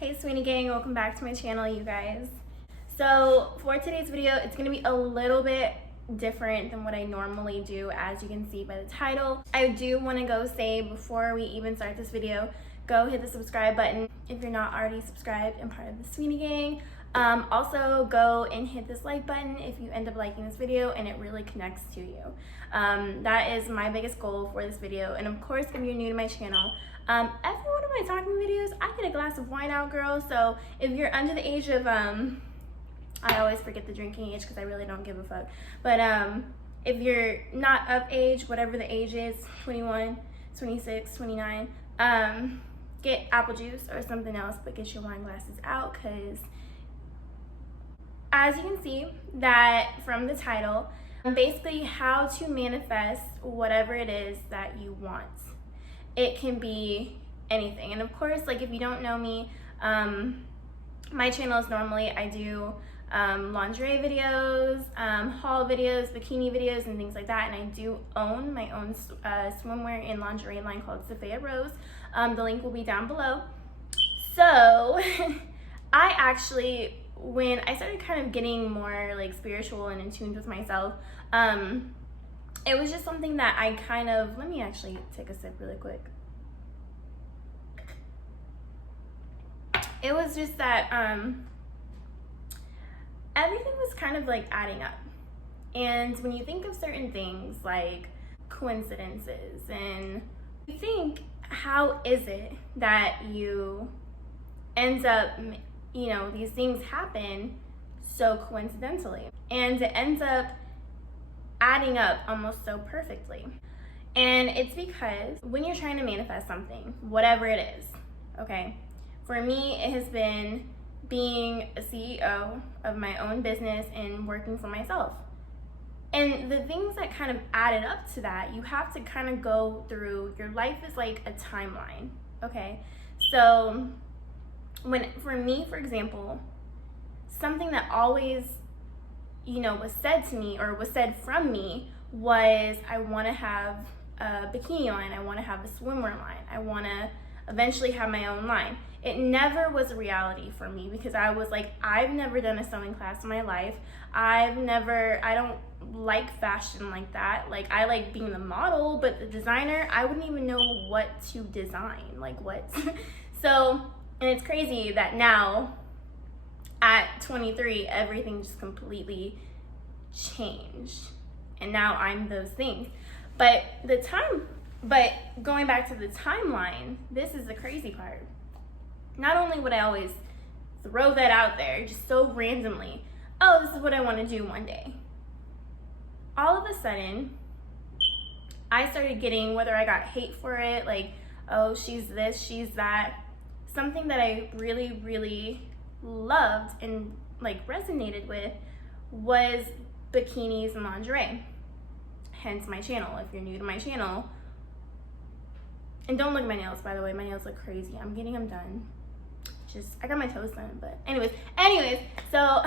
Hey Sweeney gang, welcome back to my channel, you guys. So for today's video, it's gonna be a little bit different than what I normally do, as you can see by the title. I do wanna go say before we even start this video, go hit the subscribe button if you're not already subscribed and part of the Sweeney gang. Also go and hit this like button if you end up liking this video and it really connects to you. That is my biggest goal for this video. And of course, if you're new to my channel, every one of my talking videos, I get a glass of wine out, girl. So if you're under the age of, I always forget the drinking age because I really don't give a fuck. But if you're not of age, whatever the age is, 21, 26, 29, get apple juice or something else, but get your wine glasses out, because as you can see that from the title, basically how to manifest whatever it is that you want. It can be anything. And of course, like, if you don't know me, my channel is normally, I do lingerie videos, haul videos, bikini videos, and things like that. And I do own my own swimwear and lingerie line called Sophia Rose. The link will be down below. So I actually, when I started kind of getting more like spiritual and in tune with myself, it was just something that I kind of, let me actually take a sip really quick. It was just that everything was kind of like adding up. And when you think of certain things like coincidences, and you think, how is it that you end up, you know, these things happen so coincidentally, and it ends up adding up almost so perfectly. And it's because when you're trying to manifest something, whatever it is, okay, for me it has been being a CEO of my own business and working for myself. And the things that kind of added up to that, you have to kind of go through, your life is like a timeline, okay? So for me, for example, something that always, you know, was said to me or was said from me was, I want to have a bikini line, I want to have a swimwear line, I want to eventually have my own line. It never was a reality for me because I was like, I've never done a sewing class in my life. I don't like fashion like that. Like, I like being the model, but the designer, I wouldn't even know what to design, like what. So, and it's crazy that now at 23, everything just completely changed. And now I'm those things. But going back to the timeline, this is the crazy part. Not only would I always throw that out there just so randomly, oh, this is what I want to do one day. All of a sudden, I started getting, whether I got hate for it, like, oh, she's this, she's that, something that I really, really loved and like resonated with was bikinis and lingerie. Hence my channel. If you're new to my channel, and don't look at my nails, by the way, my nails look crazy. I'm getting them done. I got my toes done, but anyways, so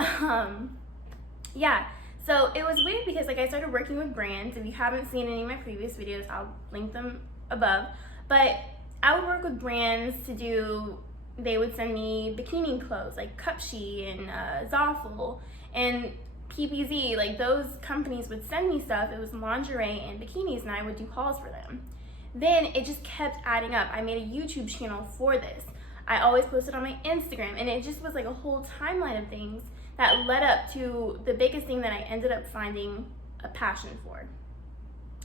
yeah, so it was weird because like I started working with brands. If you haven't seen any of my previous videos, I'll link them above, but I would work with brands to do, they would send me bikini clothes like Cupshe and Zoffel and PPZ, like those companies would send me stuff. It was lingerie and bikinis, and I would do hauls for them. Then it just kept adding up. I made a YouTube channel for this. I always posted on my Instagram, and it just was like a whole timeline of things that led up to the biggest thing that I ended up finding a passion for.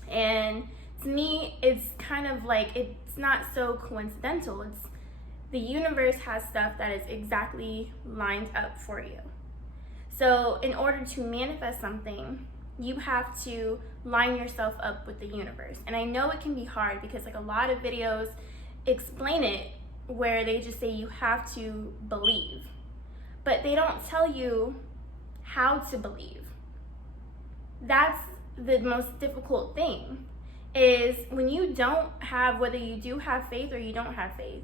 And to me, it's kind of like, it's not so coincidental. It's the universe has stuff that is exactly lined up for you. So in order to manifest something, you have to line yourself up with the universe. And I know it can be hard because like a lot of videos explain it where they just say you have to believe, but they don't tell you how to believe. That's the most difficult thing, is when you don't have, whether you do have faith or you don't have faith,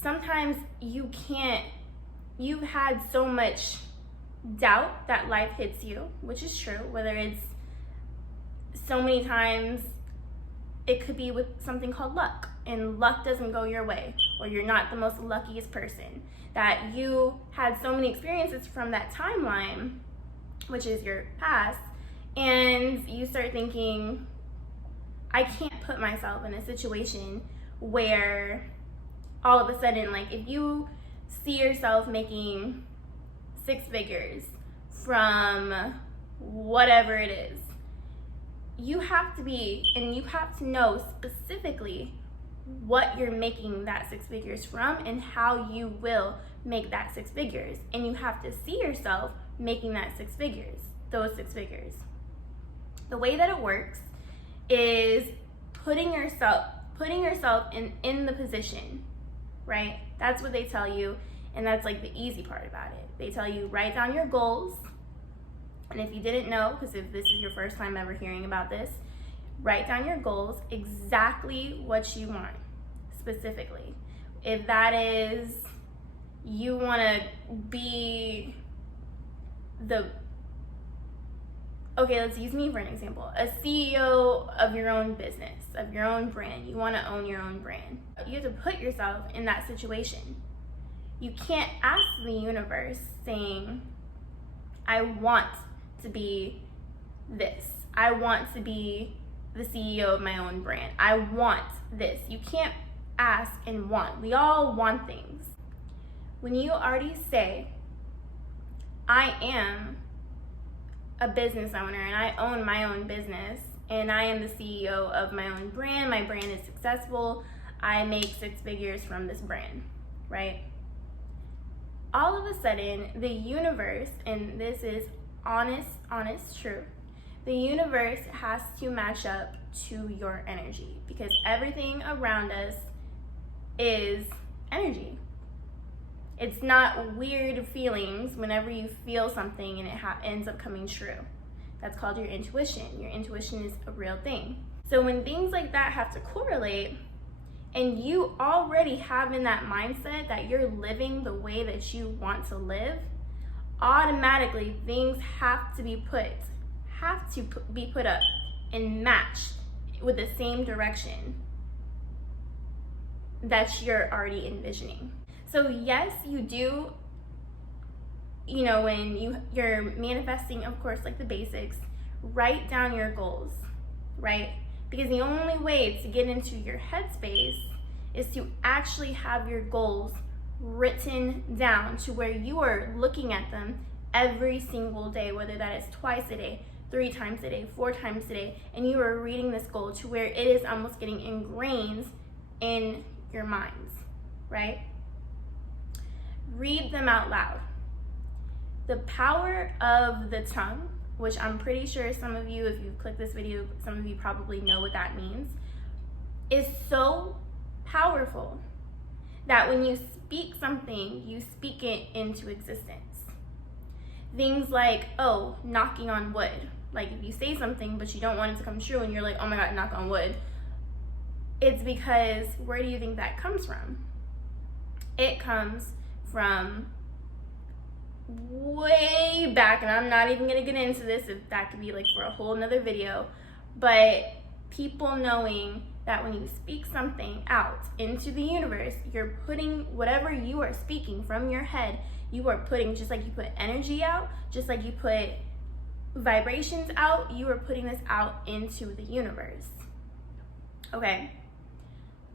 sometimes you've had so much doubt that life hits you, which is true, whether it's so many times it could be with something called luck, and luck doesn't go your way, or you're not the most luckiest person, that you had so many experiences from that timeline, which is your past, and you start thinking, I can't put myself in a situation where all of a sudden, like, if you see yourself making 6 figures from whatever it is, you have to be, and you have to know specifically what you're making that 6 figures from and how you will make that 6 figures. And you have to see yourself making that 6 figures, those 6 figures. The way that it works is putting yourself in the position, right? That's what they tell you, and that's like the easy part about it. They tell you, write down your goals. And if you didn't know, because if this is your first time ever hearing about this, write down your goals, exactly what you want specifically. If that is, you want to be let's use me for an example, a CEO of your own business, of your own brand. You want to own your own brand. You have to put yourself in that situation. You can't ask the universe saying, I want to be this. I want to be the CEO of my own brand. I want this. You can't ask and want. We all want things. When you already say, I am a business owner and I own my own business and I am the CEO of my own brand, my brand is successful, I make 6 figures from this brand, right? All of a sudden, the universe, and this is honest truth, the universe has to match up to your energy, because everything around us is energy. It's not weird feelings whenever you feel something and it ends up coming true. That's called your intuition. Your intuition is a real thing. So when things like that have to correlate, and you already have in that mindset that you're living the way that you want to live, automatically things have to be put up and matched with the same direction that you're already envisioning. So yes, you do, when you're manifesting, of course, like the basics, write down your goals, right? Because the only way to get into your headspace is to actually have your goals written down to where you are looking at them every single day, whether that is twice a day, 3 times a day, 4 times a day, and you are reading this goal to where it is almost getting ingrained in your minds, right? Read them out loud. The power of the tongue, which I'm pretty sure some of you, if you've clicked this video, some of you probably know what that means, is so powerful that when you speak something, you speak it into existence. Things like, knocking on wood. Like if you say something but you don't want it to come true and you're like, oh my God, knock on wood. It's because, where do you think that comes from? It comes from way back, and I'm not even gonna get into this, if that could be like for a whole nother video, but people knowing that when you speak something out into the universe, you're putting whatever you are speaking from your head, you are putting, just like you put energy out, just like you put vibrations out, you are putting this out into the universe. Okay,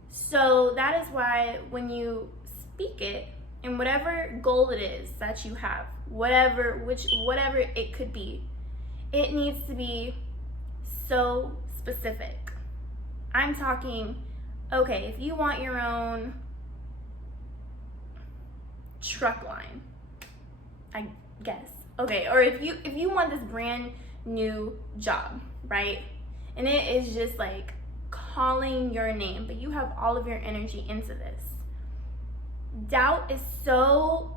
so that is why when you speak it, and whatever goal it is that you have, whatever it could be, it needs to be so specific. I'm talking, okay, if you want your own truck line, I guess, okay, or if you want this brand new job, right? And it is just like calling your name, but you have all of your energy into this. Doubt is so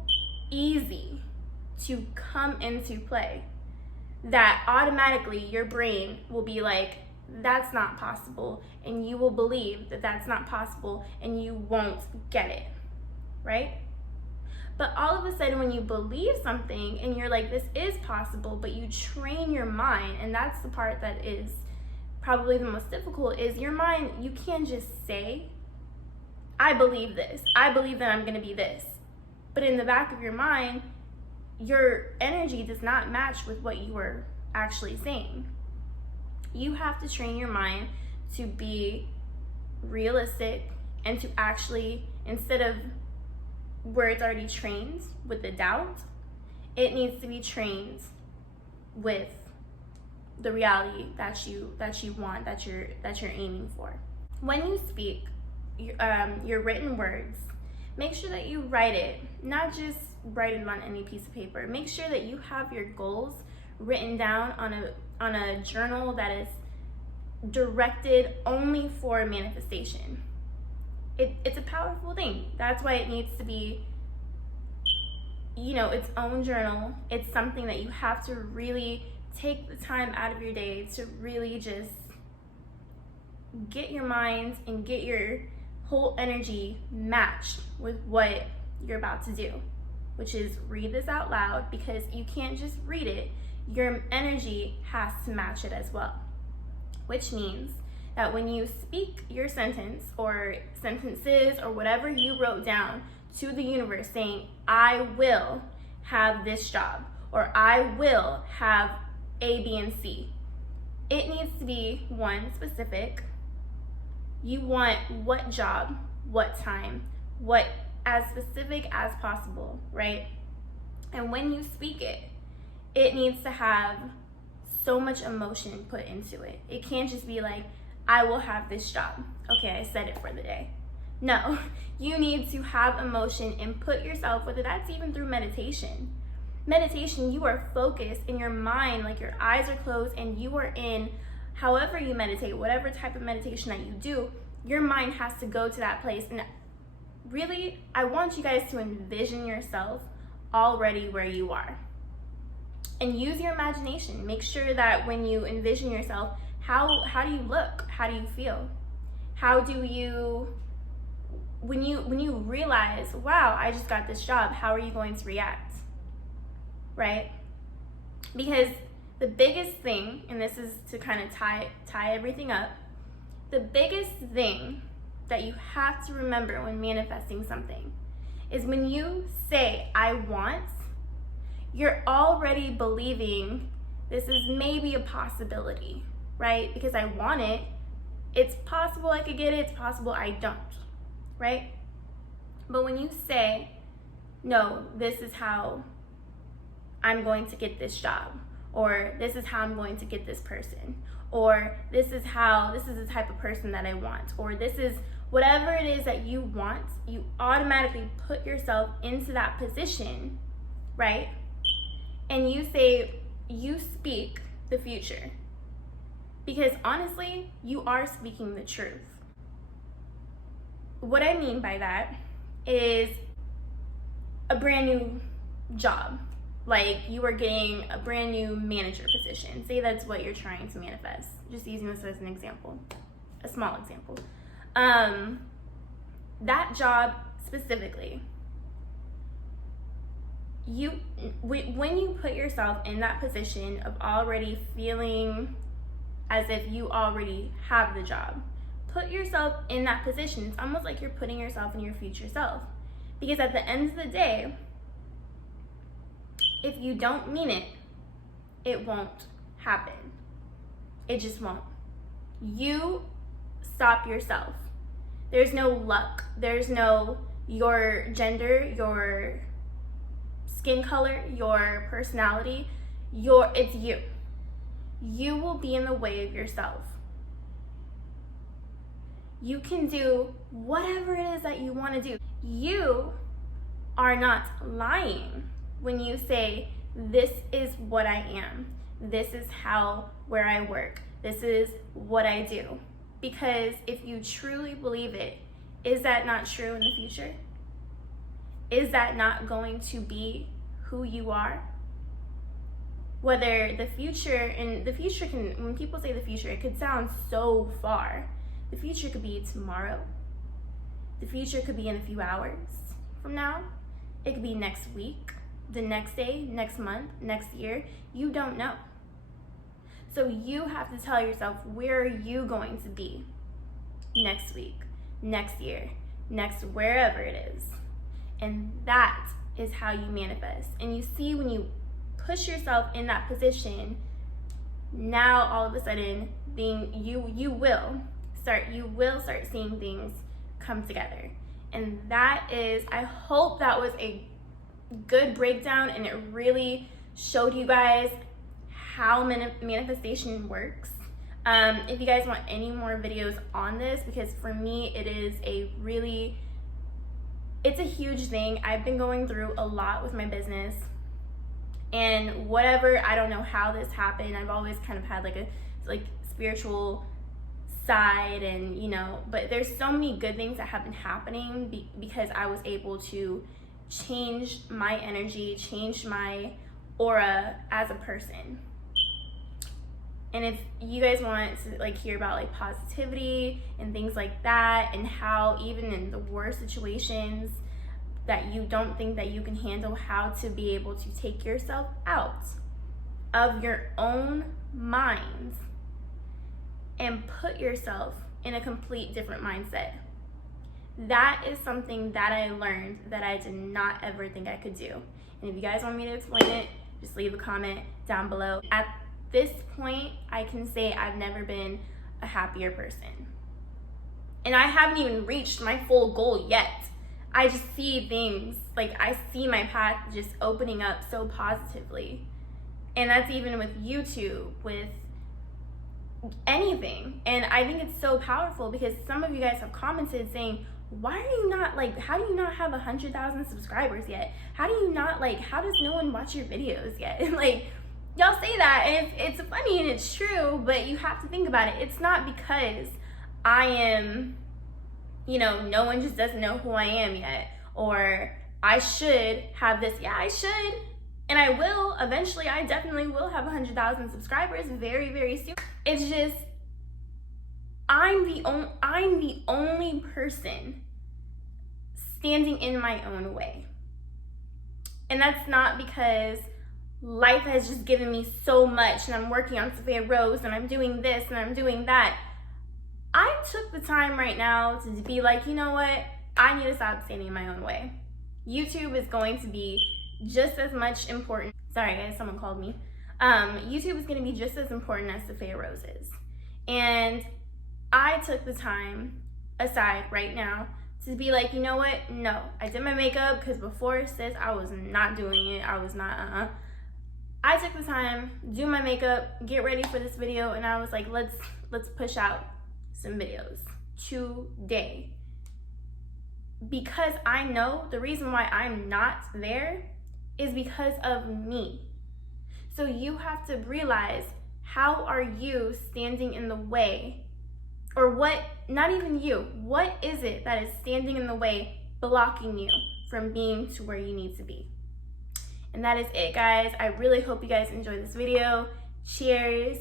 easy to come into play that automatically your brain will be like, that's not possible, and you will believe that that's not possible and you won't get it, right? But all of a sudden when you believe something and you're like, this is possible, but you train your mind, and that's the part that is probably the most difficult, is your mind, you can't just say, I believe this. I believe that I'm going to be this. But in the back of your mind, your energy does not match with what you were actually saying. You have to train your mind to be realistic and to actually, instead of where it's already trained with the doubt, it needs to be trained with the reality that you want, that you're aiming for. When you speak your written words, make sure that you write it, not just write it on any piece of paper. Make sure that you have your goals written down on a journal that is directed only for manifestation. It's a powerful thing. That's why it needs to be, its own journal. It's something that you have to really take the time out of your day to really just get your mind and get your whole energy matched with what you're about to do, which is read this out loud, because you can't just read it. Your energy has to match it as well, which means that when you speak your sentence or sentences or whatever you wrote down to the universe saying, I will have this job, or I will have A, B, and C, it needs to be one, specific. You want what job, what time, what, as specific as possible, right? And when you speak it, it needs to have so much emotion put into it. It can't just be like, I will have this job. Okay, I said it for the day. No, you need to have emotion and put yourself, whether that's even through meditation. Meditation, you are focused in your mind, like your eyes are closed and you are in, however you meditate, whatever type of meditation that you do, your mind has to go to that place. And really, I want you guys to envision yourself already where you are. And use your imagination. Make sure that when you envision yourself, how do you look? How do you feel? How do you, when you realize, wow, I just got this job, how are you going to react? Right? Because the biggest thing, and this is to kind of tie everything up, the biggest thing that you have to remember when manifesting something is when you say, I want, you're already believing this is maybe a possibility, right? Because I want it, it's possible I could get it, it's possible I don't, right? But when you say, no, this is how I'm going to get this job, or this is how I'm going to get this person, or this is the type of person that I want, or this is whatever it is that you want, you automatically put yourself into that position, right? And you say, you speak the future. Because honestly, you are speaking the truth. What I mean by that is a brand new job. Like you are getting a brand new manager position. Say that's what you're trying to manifest. Just using this as an example, a small example. That job specifically, when you put yourself in that position of already feeling as if you already have the job, put yourself in that position. It's almost like you're putting yourself in your future self. Because at the end of the day, if you don't mean it, it won't happen. It just won't. You stop yourself. There's no luck. There's no your gender, your skin color, your personality, it's you. You will be in the way of yourself. You can do whatever it is that you want to do. You are not lying when you say, this is what I am. This is where I work. This is what I do. Because if you truly believe it, is that not true in the future? Is that not going to be who you are? Whether the future, and the future can, when people say the future, it could sound so far. The future could be tomorrow. The future could be in a few hours from now. It could be next week, the next day, next month, next year. You don't know. So you have to tell yourself, where are you going to be next week, next year, next wherever it is. And that is how you manifest. And you see, when you push yourself in that position, now all of a sudden you will start seeing things come together. And that is, I hope that was a good breakdown and it really showed you guys how manifestation works. If you guys want any more videos on this, because for me it's a huge thing. I've been going through a lot with my business and whatever, I don't know how this happened. I've always kind of had like a spiritual side, and but there's so many good things that have been happening because I was able to change my energy, change my aura as a person. And if you guys want to hear about positivity and things like that, and how even in the worst situations that you don't think that you can handle, how to be able to take yourself out of your own mind and put yourself in a complete different mindset. That is something that I learned that I did not ever think I could do. And if you guys want me to explain it, just leave a comment down below. At this point, I can say I've never been a happier person. And I haven't even reached my full goal yet. I just see things, I see my path just opening up so positively. And that's even with YouTube, with anything. And I think it's so powerful because some of you guys have commented saying, why are you not how do you not have 100,000 subscribers yet? How do you not how does no one watch your videos yet? Y'all say that, and it's funny and it's true, but you have to think about it. It's not because I am, no one just doesn't know who I am yet, or I should have this. Yeah, I should, and I will eventually. I definitely will have 100,000 subscribers very, very soon. It's just I'm the only person standing in my own way, and that's not because life has just given me so much and I'm working on Sophia Rose and I'm doing this and I'm doing that. I took the time right now to be you know what? I need to stop standing in my own way. YouTube is going to be just as much important. Sorry guys, someone called me. YouTube is going to be just as important as Sophia Rose is. And I took the time aside right now to be you know what? No, I did my makeup because before, sis, I was not doing it. I was not, I took the time, do my makeup, get ready for this video, and I was let's push out some videos today. Because I know the reason why I'm not there is because of me. So you have to realize, how are you standing in the way? Or what, not even you, what is it that is standing in the way, blocking you from being to where you need to be? And that is it, guys. I really hope you guys enjoyed this video. Cheers.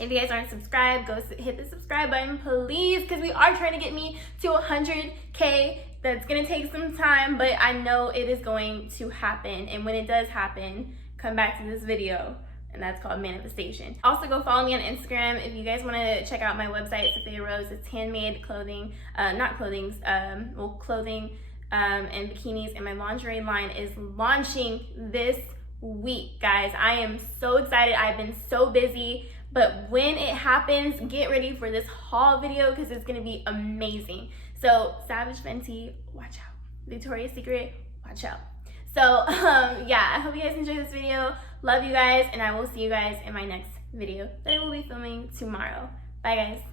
If you guys aren't subscribed, go hit the subscribe button, please, because we are trying to get me to 100K. That's gonna take some time, but I know it is going to happen. And when it does happen, come back to this video, and that's called manifestation. Also, go follow me on Instagram if you guys want to check out my website, Sophia Rose. It's handmade clothing, clothing and bikinis, and my lingerie line is launching this week, guys. I am so excited. I've been so busy, but when it happens, get ready for this haul video because it's gonna be amazing. So Savage Fenty, watch out. Victoria's Secret, watch out. So yeah, I hope you guys enjoyed this video. Love you guys, and I will see you guys in my next video that I will be filming tomorrow. Bye guys.